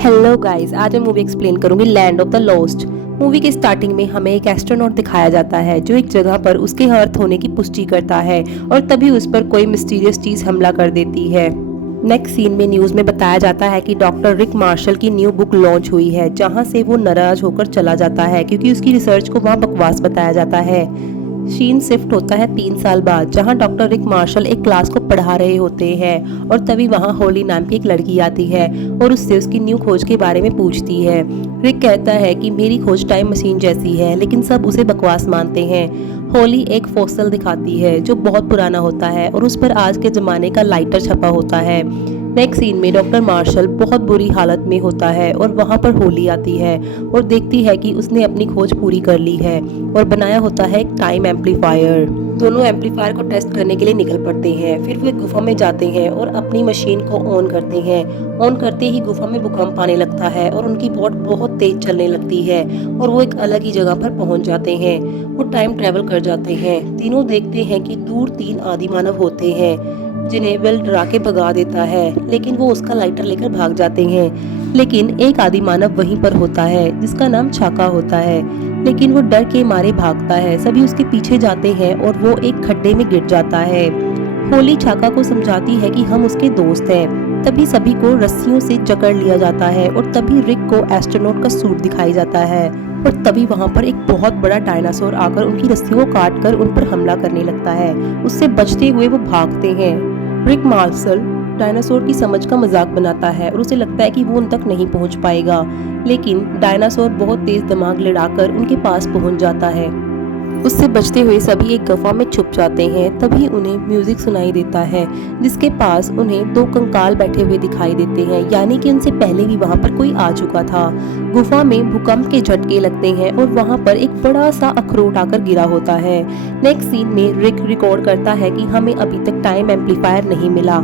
Hello guys, आज मैं movie explain करूंगी land of the lost. Movie के स्टार्टिंग में हमें एक एस्ट्रोनॉट दिखाया जाता है जो एक जगह पर उसके अर्थ होने की पुष्टि करता है और तभी उस पर कोई मिस्टीरियस चीज हमला कर देती है। नेक्स्ट सीन में न्यूज में बताया जाता है कि डॉक्टर रिक मार्शल की न्यू बुक लॉन्च हुई है, जहां से वो नाराज होकर चला जाता है क्योंकि उसकी रिसर्च को वहां बकवास बताया जाता है। सीन शिफ्ट होता है 3 साल बाद, जहां डॉक्टर रिक मार्शल एक क्लास को पढ़ा रहे होते हैं और तभी वहां होली नाम की एक लड़की आती है और उससे उसकी न्यू खोज के बारे में पूछती है। रिक कहता है कि मेरी खोज टाइम मशीन जैसी है, लेकिन सब उसे बकवास मानते हैं। होली एक फॉसिल दिखाती है जो बहुत पुराना होता है और उस पर आज के जमाने का लाइटर छपा होता है। नेक्स्ट सीन में डॉक्टर मार्शल बहुत बुरी हालत में होता है और वहां पर होली आती है और देखती है कि उसने अपनी खोज पूरी कर ली है और बनाया होता है एक टाइम एम्पलीफायर। दोनों एम्पलीफायर को टेस्ट करने के लिए निकल पड़ते हैं। फिर वो एक गुफा में जाते हैं और अपनी मशीन को ऑन करते हैं। ऑन करते ही गुफा में भूकंप आने लगता है और उनकी बोट बहुत तेज चलने लगती है और वो एक अलग ही जगह पर पहुंच जाते हैं। वो टाइम ट्रेवल कर जाते हैं। तीनों देखते हैं कि दूर 3 आदिमानव होते हैं जिन्हें विल डरा के भगा देता है, लेकिन वो उसका लाइटर लेकर भाग जाते हैं। लेकिन एक आदिमानव वहीं पर होता है जिसका नाम चाका होता है, लेकिन वो डर के मारे भागता है। सभी उसके पीछे जाते हैं और वो एक खड्डे में गिर जाता है। होली चाका को समझाती है कि हम उसके दोस्त हैं। तभी सभी को रस्सियों से जकड़ लिया जाता है और तभी रिक को एस्ट्रोनॉट का सूट दिखाई जाता है और तभी वहां पर एक बहुत बड़ा डायनासोर आकर उनकी रस्सियों को काट कर उन पर हमला करने लगता है। उससे बचते हुए वो भागते हैं। रिक मार्शल डायनासोर की समझ का मजाक बनाता है और उसे लगता है कि वो उन तक नहीं पहुंच पाएगा, लेकिन डायनासोर बहुत तेज दिमाग लड़ाकर उनके पास पहुंच जाता है। उससे बचते हुए सभी एक गुफा में छुप जाते हैं। तभी उन्हें म्यूजिक सुनाई देता है जिसके पास उन्हें 2 कंकाल बैठे हुए दिखाई देते हैं, यानी कि उनसे पहले भी वहां पर कोई आ चुका था। गुफा में भूकंप के झटके लगते हैं और वहां पर एक बड़ा सा अखरोट आकर गिरा होता है। नेक्स्ट सीन में रिक रिकॉर्ड करता है कि हमें अभी तक टाइम एम्पलीफायर नहीं मिला।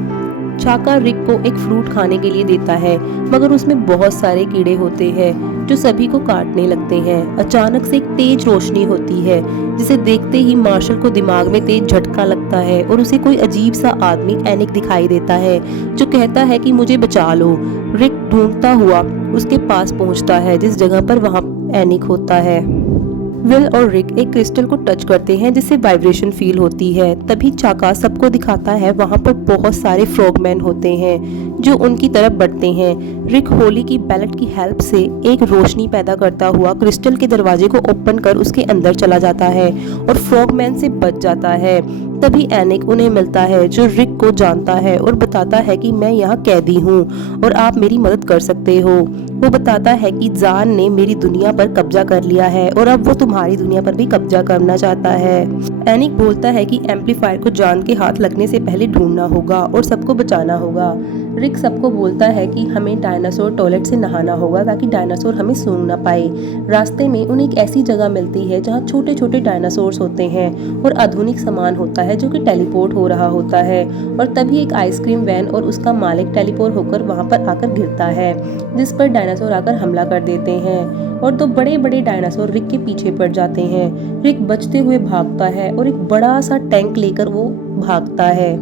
चाका रिक को एक फ्रूट खाने के लिए देता है, मगर उसमें बहुत सारे कीड़े होते हैं जो सभी को काटने लगते हैं। अचानक से एक तेज रोशनी होती है जिसे देखते ही मार्शल को दिमाग में तेज झटका लगता है और उसे कोई अजीब सा आदमी एनिक दिखाई देता है जो कहता है कि मुझे बचा लो। रिक ढूंढता हुआ उसके पास पहुंचता है जिस जगह पर वहां एनिक होता है। विल और रिक एक क्रिस्टल को टच करते हैं जिससे वाइब्रेशन फील होती है। तभी चाका सबको दिखाता है वहां पर बहुत सारे फ्रॉगमैन होते हैं जो उनकी तरफ बढ़ते हैं। रिक होली की बैलेट की हेल्प से एक रोशनी पैदा करता हुआ क्रिस्टल के दरवाजे को ओपन कर उसके अंदर चला जाता है और फ्रॉगमैन से बच जाता है। तभी एनिक उन्हें मिलता है जो रिक को जानता है और बताता है कि मैं यहाँ कैदी हूँ और आप मेरी मदद कर सकते हो। वो बताता है कि जान ने मेरी दुनिया पर कब्जा कर लिया है और अब वो तुम्हारी दुनिया पर भी कब्जा करना चाहता है। एनिक बोलता है कि एम्पलीफायर को जान के हाथ लगने से पहले ढूंढना होगा और सबको बचाना होगा। रिक सबको बोलता है कि हमें डायनासोर टॉयलेट से नहाना होगा ताकि डायनासोर हमें सूंघ ना पाए। रास्ते में उन्हें एक ऐसी जगह मिलती है जहाँ छोटे छोटे डायनासोर्स होते हैं और आधुनिक सामान होता है जो कि टेलीपोर्ट हो रहा होता है। और तभी एक आइसक्रीम वैन और उसका मालिक टेलीपोर्ट होकर वहाँ पर आकर गिरता है जिस पर डायनासोर आकर हमला कर देते हैं और 2 बड़े बड़े डायनासोर रिक के पीछे पड़ जाते हैं। रिक बचते हुए भागता है और एक बड़ा सा टैंक लेकर वो भागता है।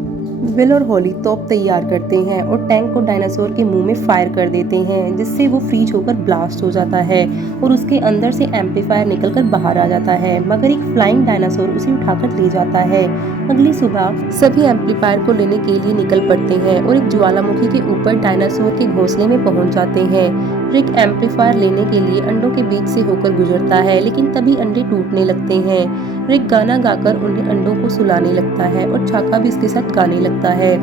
विल और होली तोप तैयार करते हैं और टैंक को डायनासोर के मुंह में फायर कर देते हैं जिससे वो फ्रीज होकर ब्लास्ट हो जाता है और उसके अंदर से एम्पलीफायर निकलकर बाहर आ जाता है, मगर एक फ्लाइंग डायनासोर उसे उठाकर ले जाता है। अगली सुबह सभी एम्पलीफायर को लेने के लिए निकल पड़ते हैं और एक ज्वालामुखी के ऊपर डायनासोर के घोंसले में पहुंच जाते हैं। रिक एम्पलीफायर लेने के लिए अंडों के बीच से होकर गुजरता है, लेकिन तभी अंडे टूटने लगते हैं। रिक गाना गाकर उन्हें अंडों को सुलाने लगता है और चाका भी इसके साथ गाने लगता है।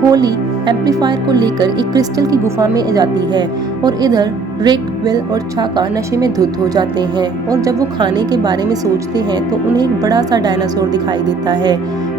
होली एम्पलीफायर को लेकर एक क्रिस्टल की गुफा में जाती है और इधर रिक, विल और चाका नशे में धुत हो जाते हैं और जब वो खाने के बारे में सोचते हैं तो उन्हें एक बड़ा सा डायनासोर दिखाई देता है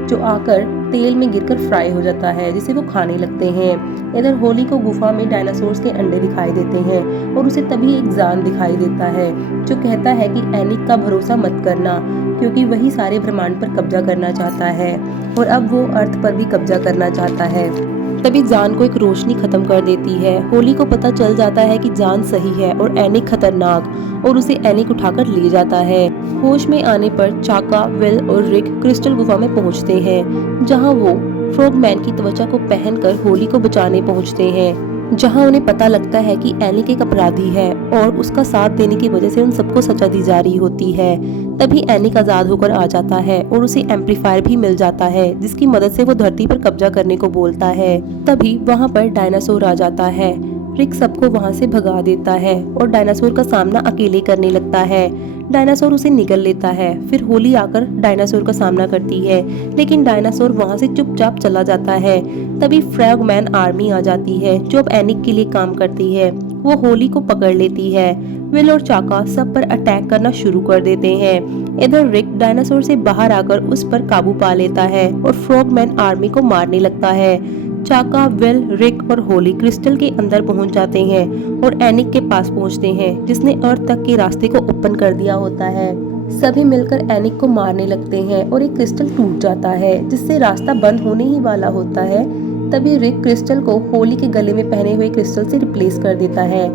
जो आकर तेल में गिरकर फ्राई हो जाता है जिसे वो खाने लगते हैं। इधर होली को गुफा में डायनासोर्स के अंडे दिखाई देते हैं और उसे तभी एक जान दिखाई देता है जो कहता है कि एनिक का भरोसा मत करना क्योंकि वही सारे ब्रह्मांड पर कब्जा करना चाहता है और अब वो अर्थ पर भी कब्जा करना चाहता है। तभी जान को एक रोशनी खत्म कर देती है। होली को पता चल जाता है कि जान सही है और एनिक खतरनाक, और उसे एनिक उठाकर ले जाता है। होश में आने पर चाका, विल और रिक क्रिस्टल गुफा में पहुंचते हैं जहां वो फ्रॉगमैन की त्वचा को पहनकर होली को बचाने पहुंचते हैं। जहां उन्हें पता लगता है कि एनिक एक अपराधी है और उसका साथ देने की वजह से उन सबको सजा दी जा रही होती है। तभी एनिक आजाद होकर आ जाता है और उसे एम्पलीफायर भी मिल जाता है जिसकी मदद से वो धरती पर कब्जा करने को बोलता है। तभी वहां पर डायनासोर आ जाता है। रिक सबको वहां से भगा देता है और डायनासोर का सामना अकेले करने लगता है। डायनासोर उसे निगल लेता है। फिर होली आकर डायनासोर का सामना करती है, लेकिन डायनासोर वहां से चुपचाप चला जाता है। तभी फ्रॉगमैन आर्मी आ जाती है जो अब एनिक के लिए काम करती है। वो होली को पकड़ लेती है। विल और चाका सब पर अटैक करना शुरू कर देते हैं। इधर रिक डायनासोर से बाहर आकर उस पर काबू पा लेता है और फ्रॉगमैन आर्मी को मारने लगता है। चाका, विल, रिक और होली क्रिस्टल के अंदर पहुंच जाते हैं और एनिक के पास पहुंचते हैं जिसने अर्थ तक के रास्ते को ओपन कर दिया होता है। सभी मिलकर एनिक को मारने लगते हैं और एक क्रिस्टल टूट जाता है जिससे रास्ता बंद होने ही वाला होता है। तभी रिक क्रिस्टल को होली के गले में पहने हुए क्रिस्टल से रिप्लेस कर देता है।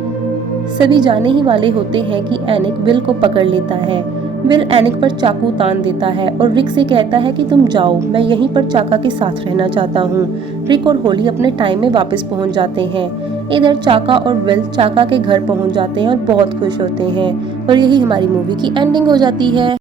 सभी जाने ही वाले होते हैं कि एनिक विल को पकड़ लेता है। विल एनिक पर चाकू तान देता है और रिक से कहता है कि तुम जाओ, मैं यहीं पर चाका के साथ रहना चाहता हूँ। रिक और होली अपने टाइम में वापस पहुंच जाते हैं। इधर चाका और विल चाका के घर पहुंच जाते हैं और बहुत खुश होते हैं और यही हमारी मूवी की एंडिंग हो जाती है।